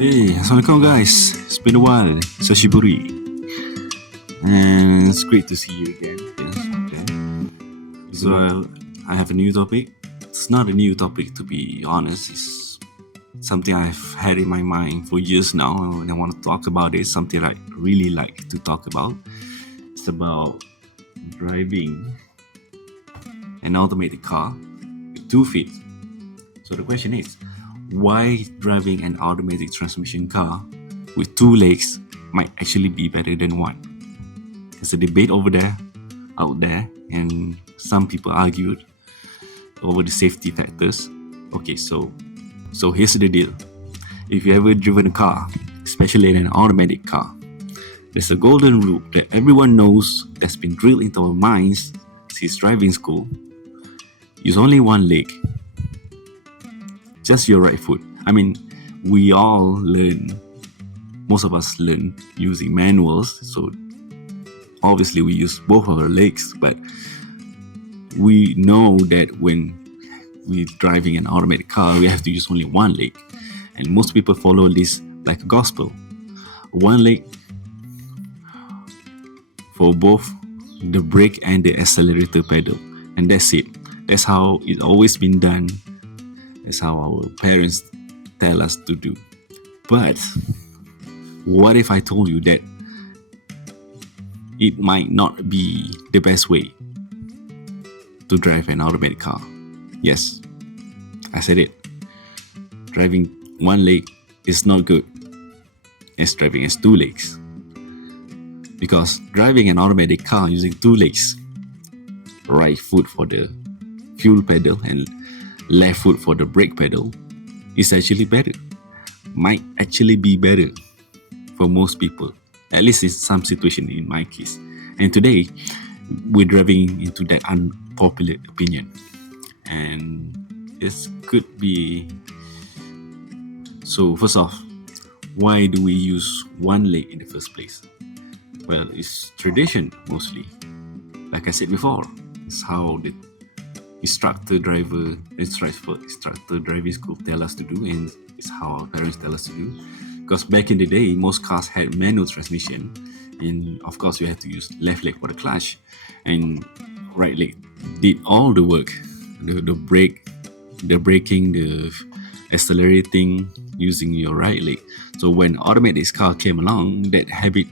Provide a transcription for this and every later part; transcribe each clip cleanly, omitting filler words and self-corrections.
Hey, Assalamualaikum guys. It's been a while. Sashiburi. And it's great to see you again. Yes, okay. So I have a new topic. It's not a new topic, to be honest. It's something I've had in my mind for years now, and I want to talk about it. Something I really like to talk about. It's about driving an automated car with 2 feet. So the question is, why driving an automatic transmission car with 2 legs might actually be better than one? There's a debate out there, and some people argued over the safety factors. Okay, so here's the deal. If you ever driven a car, especially an automatic car, there's a golden rule that everyone knows that's been drilled into our minds since driving school. Use only one leg. Just your right foot. I mean, most of us learn using manuals, so obviously we use both our legs, but we know that when we're driving an automatic car, we have to use only one leg. And most people follow this like a gospel. One leg for both the brake and the accelerator pedal. And that's it. That's how it's always been done. That's how our parents tell us to do. But what if I told you that it might not be the best way to drive an automatic car? Yes, I said it. Driving one leg is not good as driving as 2 legs. Because driving an automatic car using 2 legs, right foot for the fuel pedal and left foot for the brake pedal, is actually better. Might actually be better for most people, at least in some situation in my case. And today, we're driving into that unpopular opinion. And this could be... So first off, why do we use one leg in the first place? Well, it's tradition mostly. Like I said before, it's how the instructor driving school tell us to do, and it's how our parents tell us to do. Because back in the day, most cars had manual transmission, and of course you had to use left leg for the clutch, and right leg did all the work, the braking, the accelerating using your right leg. So when automatic car came along, that habit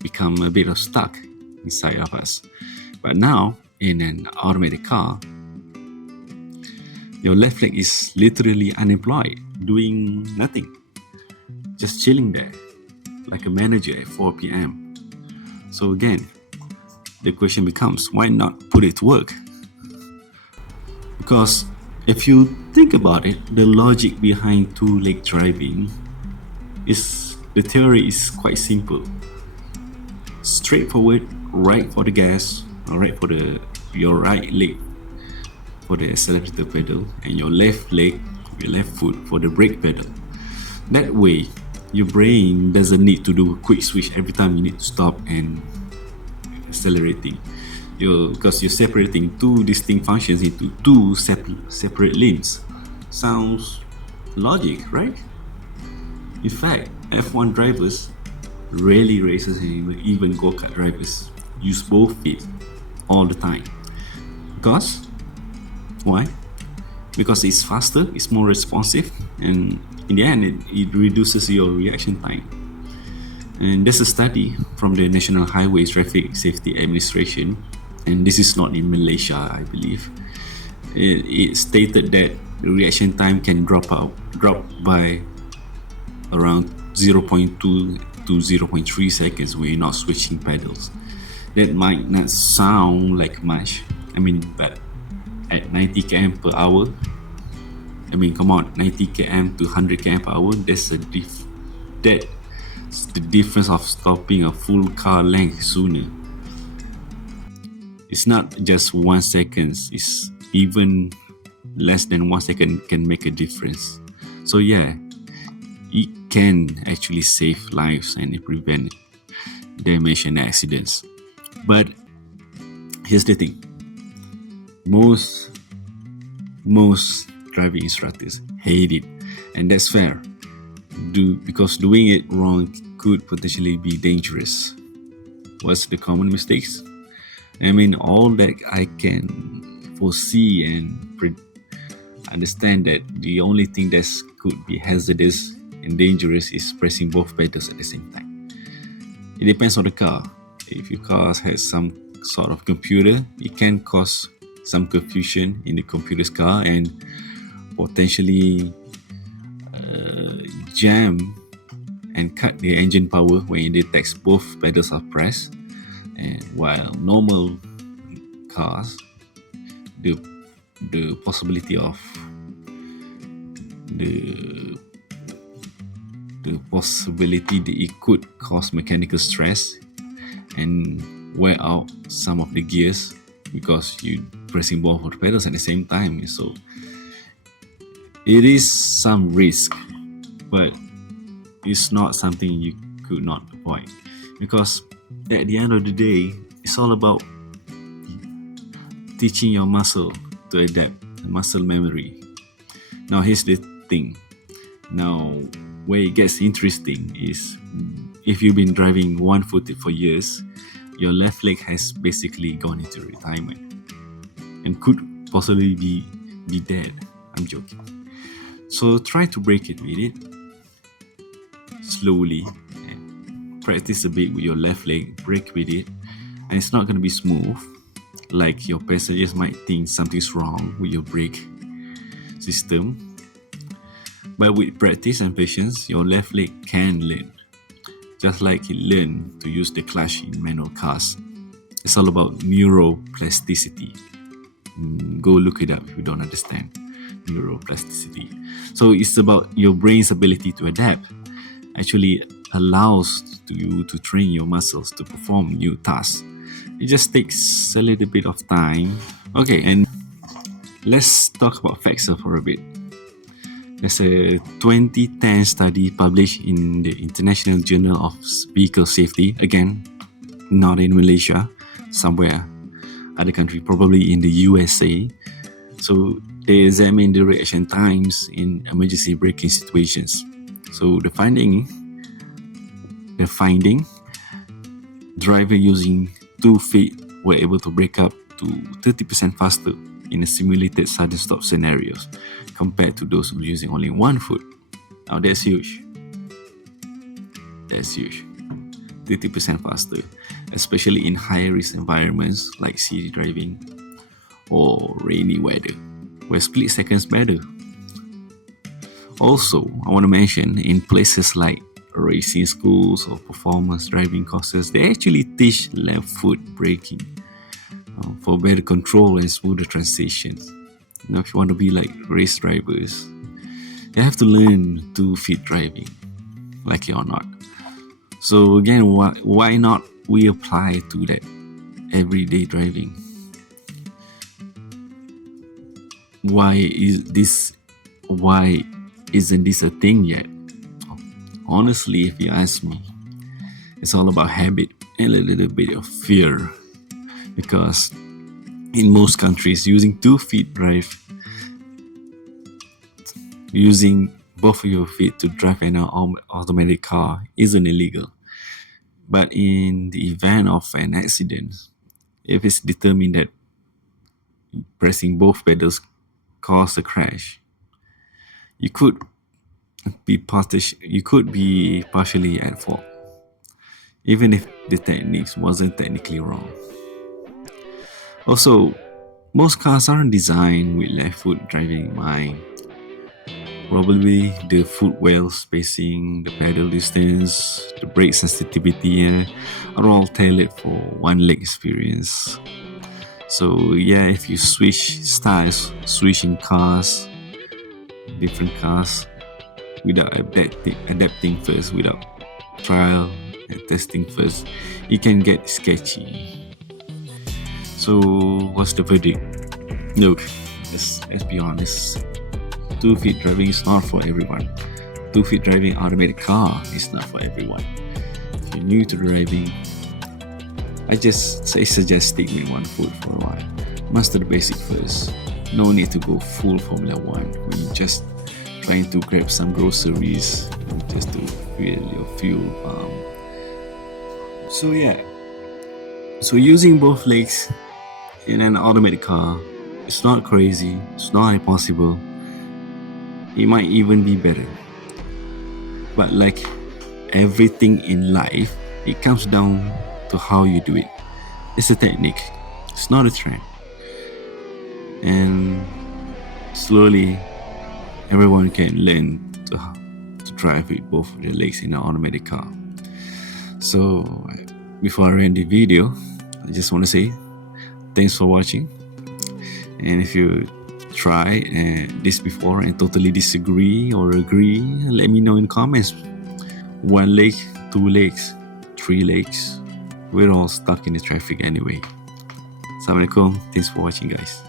become a bit of stuck inside of us. But now, in an automatic car, your left leg is literally unemployed, doing nothing, just chilling there, like a manager at 4 p.m. So again, the question becomes, why not put it to work? Because if you think about it, the logic behind 2-leg driving the theory is quite simple. Straightforward, right for the gas, right for your right leg for the accelerator pedal, and your left foot for the brake pedal. That way, your brain doesn't need to do a quick switch every time you need to stop and accelerating. Because you're separating 2 distinct functions into 2 separate limbs. Sounds logic, right? In fact, F1 drivers, rally racers, and even go-kart drivers use both feet all the time. Because why? Because it's faster, it's more responsive, and in the end it reduces your reaction time. And there's a study from the National Highway Traffic Safety Administration, and this is not in Malaysia, I believe. It stated that the reaction time can drop by around 0.2 to 0.3 seconds when you're not switching pedals. That might not sound like much, but at 90 km per hour, come on, 90 km to 100 km per hour, that's the difference of stopping a full car length sooner. It's not just 1 second, it's even less than 1 second can make a difference. So yeah, it can actually save lives and prevent damage and accidents. But here's the thing. Most driving instructors hate it, and that's fair. because doing it wrong could potentially be dangerous. What's the common mistakes? I mean, all that I can foresee and understand that the only thing that could be hazardous and dangerous is pressing both pedals at the same time. It depends on the car. If your car has some sort of computer, it can cause some confusion in the computer's car and potentially jam and cut the engine power when it detects both pedals are pressed. And while normal cars, the possibility of the possibility that it could cause mechanical stress and wear out some of the gears because you pressing both of the pedals at the same time. So it is some risk, but it's not something you could not avoid, because at the end of the day, it's all about teaching your muscle to adapt, muscle memory. Now here's the thing. Now where it gets interesting is if you've been driving one-footed for years, your left leg has basically gone into retirement and could possibly be dead. I'm joking. So try to break it with it slowly and practice a bit with your left leg, break with it, and it's not going to be smooth. Like your passengers might think something's wrong with your brake system. But with practice and patience, your left leg can learn. Just like it learned to use the clutch in manual cars. It's all about neuroplasticity. Go look it up if you don't understand neuroplasticity. So it's about your brain's ability to adapt. Actually allows you to train your muscles to perform new tasks. It just takes a little bit of time. Okay, and let's talk about FAXA for a bit. There's a 2010 study published in the International Journal of Vehicle Safety, again, not in Malaysia, somewhere other country, probably in the USA. So they examined the reaction times in emergency braking situations. So the finding, driver using 2 feet were able to brake up to 30% faster in a simulated sudden stop scenarios compared to those using only 1 foot. Now that's huge. 30% faster, especially in high-risk environments like city driving or rainy weather, where split seconds matter. Also, I want to mention in places like racing schools or performance driving courses, they actually teach left foot braking for better control and smoother transitions. If you want to be like race drivers, you have to learn 2 feet driving, like it or not. So again, why not we apply to that everyday driving? Why isn't this a thing yet? Honestly, if you ask me, it's all about habit and a little bit of fear. Because in most countries, using 2 feet drive, using both of your feet to drive an automatic car isn't illegal. But in the event of an accident, if it's determined that pressing both pedals caused a crash, you could be partially at fault, even if the techniques wasn't technically wrong. Also, most cars aren't designed with left foot driving in mind. Probably the footwell spacing, the pedal distance, the brake sensitivity are all tailored for one leg experience. So yeah, if you switching cars, different cars, without adapting first, without trial and testing first, it can get sketchy. So what's the verdict? Look, let's be honest. 2 feet driving is not for everyone. 2 feet driving automatic car is not for everyone. If you're new to driving, I just suggest stick with 1 foot for a while. Master the basic first. No need to go full Formula 1 when you just trying to grab some groceries just to fill your fuel pump. So yeah, so using both legs in an automatic car, it's not crazy, it's not impossible. It might even be better. But like everything in life, it comes down to how you do it. It's a technique, it's not a trend. And slowly, everyone can learn to drive with both of their legs in an automatic car. So, before I end the video, I just want to say thanks for watching. And if you try this before and totally disagree or agree, let me know in comments. 1 leg, 2 legs, 3 legs. We're all stuck in the traffic anyway. Assalamualaikum. Thanks for watching, guys.